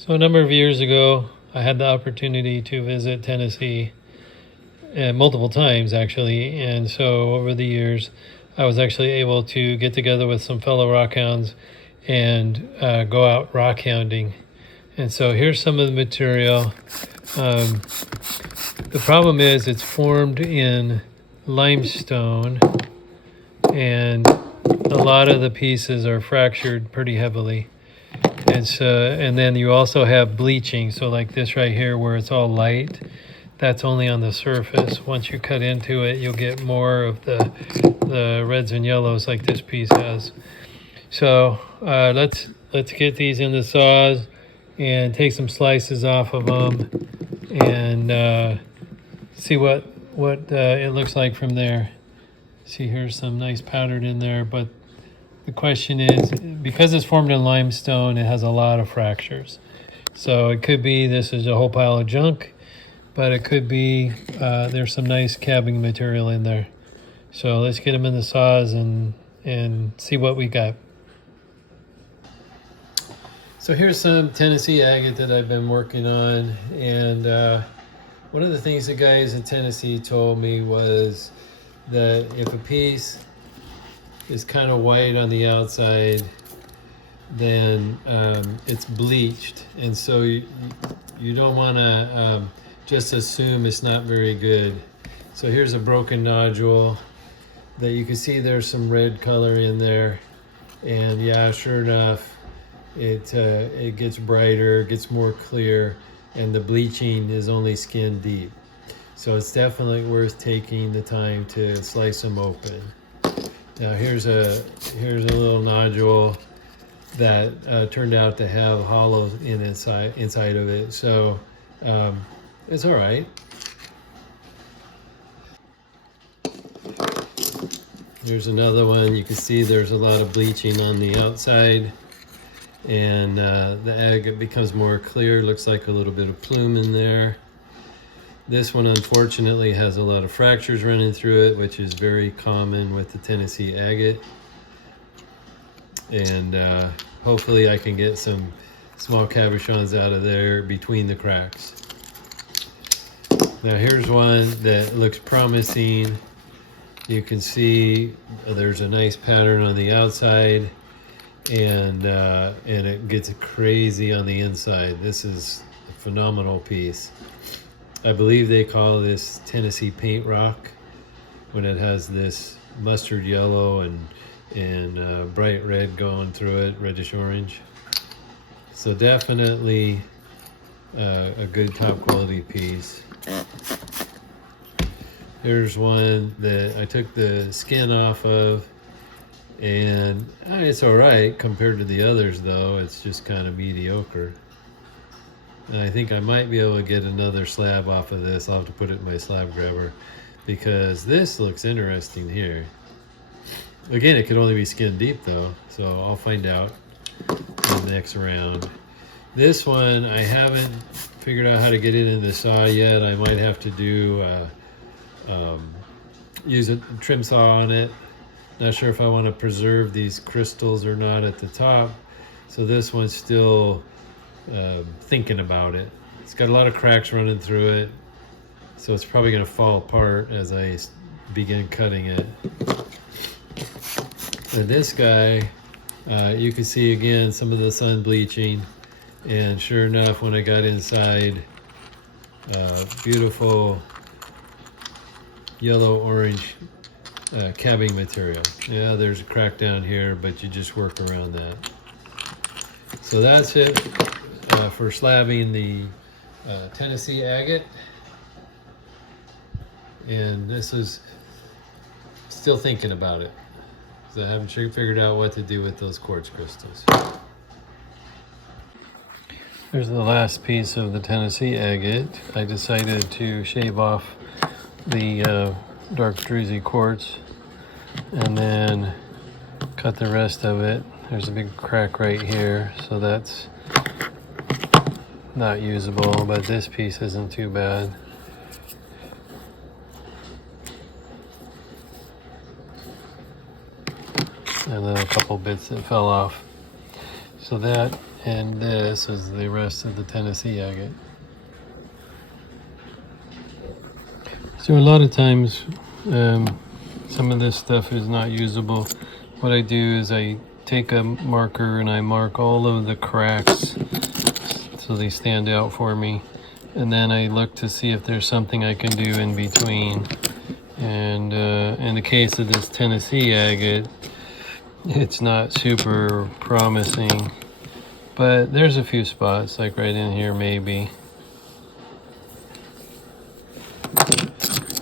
So a number of years ago, I had the opportunity to visit Tennessee multiple times, actually. And so over the years, I was actually able to get together with some fellow rockhounds and go out rockhounding. And so here's some of the material. The problem is it's formed in limestone, and a lot of the pieces are fractured pretty heavily. And then you also have bleaching. So like this right here where it's all light, that's only on the surface. Once you cut into it, you'll get more of the reds and yellows like this piece has. So let's get these in the saws and take some slices off of them and see what it looks like from there. See, here's some nice powdered in there, but the question is, because it's formed in limestone, it has a lot of fractures. So it could be this is a whole pile of junk, but it could be there's some nice cabbing material in there. So let's get them in the saws and see what we got. So here's some Tennessee agate that I've been working on, and one of the things the guys in Tennessee told me was that if a piece is kind of white on the outside, then it's bleached, and so you don't want to just assume it's not very good. So here's a broken nodule that you can see there's some red color in there, and yeah, sure enough, it gets brighter, gets more clear, and the bleaching is only skin deep. So it's definitely worth taking the time to slice them open. Now here's a little nodule that turned out to have hollows inside of it, so it's all right. Here's another one. You can see there's a lot of bleaching on the outside, and the agate becomes more clear. Looks like a little bit of plume in there. This one unfortunately has a lot of fractures running through it, which is very common with the Tennessee agate. And hopefully I can get some small cabochons out of there between the cracks. Now here's one that looks promising. You can see there's a nice pattern on the outside, and it gets crazy on the inside. This is a phenomenal piece. I believe they call this Tennessee paint rock when it has this mustard yellow and bright red going through it, reddish orange. So definitely a good top quality piece. Here's one that I took the skin off of, and it's all right compared to the others, though. It's just kind of mediocre. And I think I might be able to get another slab off of this. I'll have to put it in my slab grabber, because this looks interesting here. Again, it could only be skin deep though, so I'll find out in the next round. This one, I haven't figured out how to get it in the saw yet. I might have to do use a trim saw on it. Not sure if I want to preserve these crystals or not at the top. So this one's still thinking about it. It's got a lot of cracks running through it, so it's probably going to fall apart as I begin cutting it. And this guy, you can see again some of the sun bleaching, and sure enough, when I got inside, beautiful yellow orange cabbing material. Yeah, there's a crack down here, but you just work around that. So that's it for slabbing the Tennessee agate, and this is still thinking about it, because I haven't figured out what to do with those quartz crystals. Here's the last piece of the Tennessee agate. I decided to shave off the dark druzy quartz and then cut the rest of it. There's a big crack right here, so that's not usable, but this piece isn't too bad. And then a couple bits that fell off. So that And this is the rest of the Tennessee agate. So a lot of times, some of this stuff is not usable. What I do is I take a marker and I mark all of the cracks so they stand out for me. And then I look to see if there's something I can do in between. And in the case of this Tennessee agate, it's not super promising. But there's a few spots, like right in here maybe.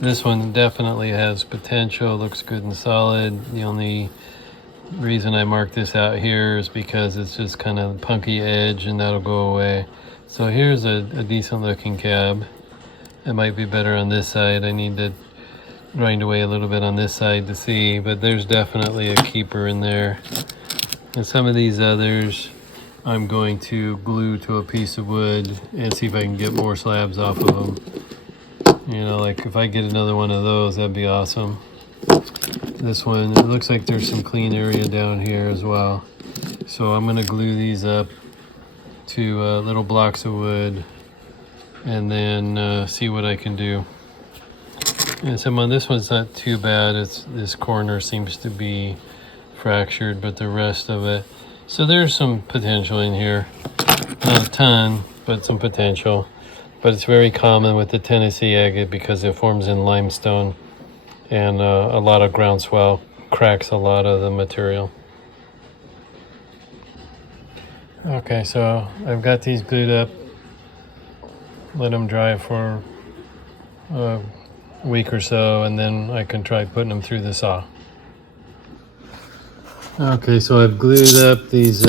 This one definitely has potential, looks good and solid. The only reason I marked this out here is because it's just kind of punky edge and that'll go away. So here's a decent looking cab. It might be better on this side. I need to grind away a little bit on this side to see, but there's definitely a keeper in there. And some of these others I'm going to glue to a piece of wood and see if I can get more slabs off of them. You know, like if I get another one of those, that'd be awesome. This one, it looks like there's some clean area down here as well. So I'm gonna glue these up to little blocks of wood and then see what I can do. And so on this one's not too bad. This corner seems to be fractured, but the rest of it. So there's some potential in here. Not a ton, but some potential. But it's very common with the Tennessee agate because it forms in limestone, and a lot of groundswell cracks a lot of the material. Okay, so I've got these glued up. Let them dry for a week or so, and then I can try putting them through the saw. Okay, so I've glued up these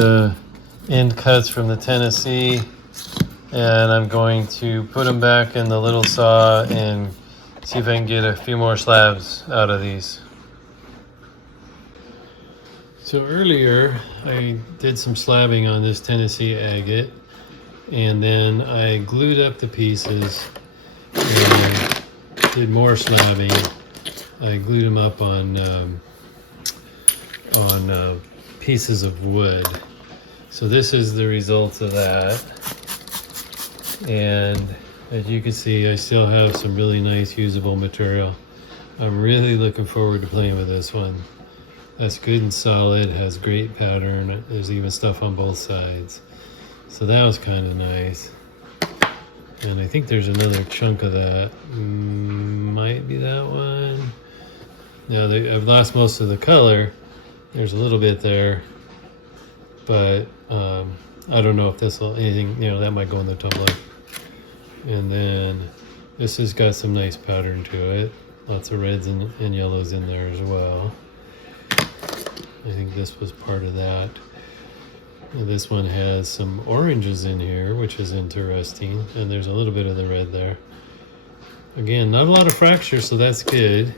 end cuts from the Tennessee, and I'm going to put them back in the little saw and see if I can get a few more slabs out of these. So earlier I did some slabbing on this Tennessee agate, and then I glued up the pieces and did more slabbing. I glued them up on pieces of wood. So this is the result of that. And as you can see, I still have some really nice usable material. I'm really looking forward to playing with this one. That's good and solid, has great pattern. There's even stuff on both sides. So that was kind of nice. And I think there's another chunk of that. Might be that one. Now I've lost most of the color. There's a little bit there, but I don't know if this will anything, that might go in the tumbler. And then this has got some nice pattern to it. Lots of reds and yellows in there as well. I think this was part of that. And this one has some oranges in here, which is interesting. And there's a little bit of the red there. Again, not a lot of fracture, so that's good.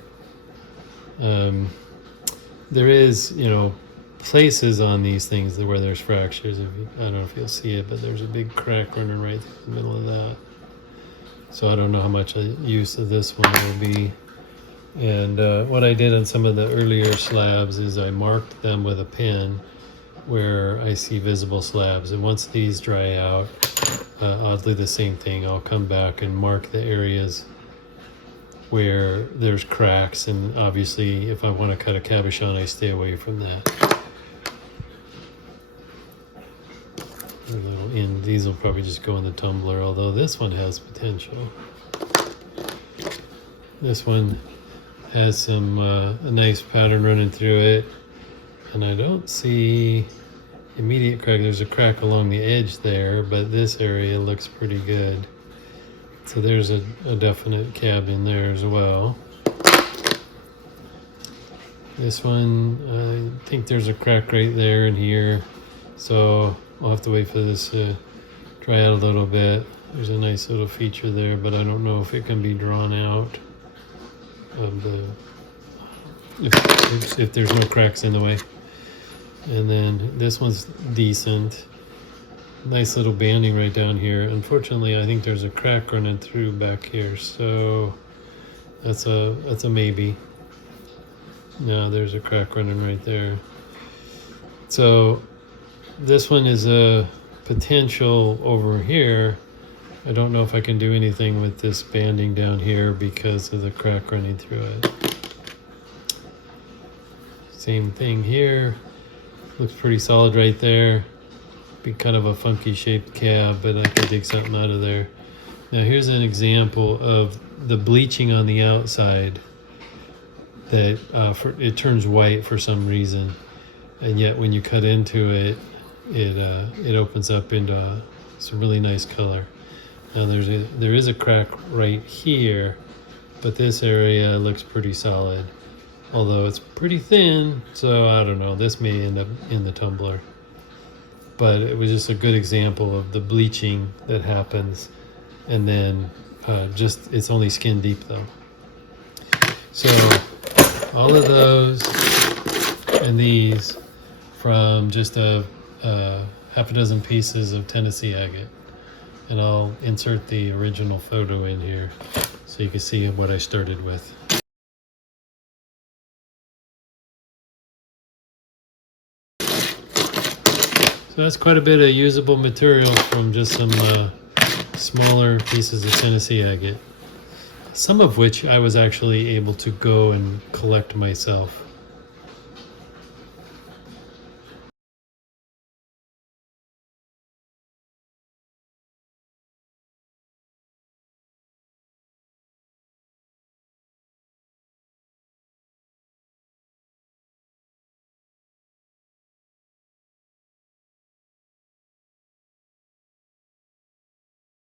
There is, places on these things where there's fractures. I don't know if you'll see it, but there's a big crack running right through the middle of that. So I don't know how much use of this one will be. And what I did on some of the earlier slabs is I marked them with a pen where I see visible slabs. And once these dry out, I'll do the same thing. I'll come back and mark the areas where there's cracks, and obviously if I want to cut a cabochon, I stay away from that. These will probably just go in the tumbler, although this one has potential. This one has some a nice pattern running through it, and I don't see immediate crack. There's a crack along the edge there, but this area looks pretty good. So there's a definite cab in there as well. This one, I think there's a crack right there and here. So we'll have to wait for this to dry out a little bit. There's a nice little feature there, but I don't know if it can be drawn out of the, if there's no cracks in the way. And then this one's decent. Nice little banding right down here. Unfortunately, I think there's a crack running through back here, so that's a maybe. No, there's a crack running right there. So this one is a potential over here. I don't know if I can do anything with this banding down here because of the crack running through it. Same thing here. Looks pretty solid right there. Be kind of a funky shaped cab, but I could dig something out of there. Now here's an example of the bleaching on the outside that it turns white for some reason, and yet when you cut into it, it opens up into some really nice color. Now there is a crack right here, but this area looks pretty solid, although it's pretty thin, so I don't know, this may end up in the tumbler. But it was just a good example of the bleaching that happens, and then it's only skin deep though. So all of those and these from just half a dozen pieces of Tennessee agate. And I'll insert the original photo in here so you can see what I started with. So that's quite a bit of usable material from just some smaller pieces of Tennessee agate, some of which I was actually able to go and collect myself.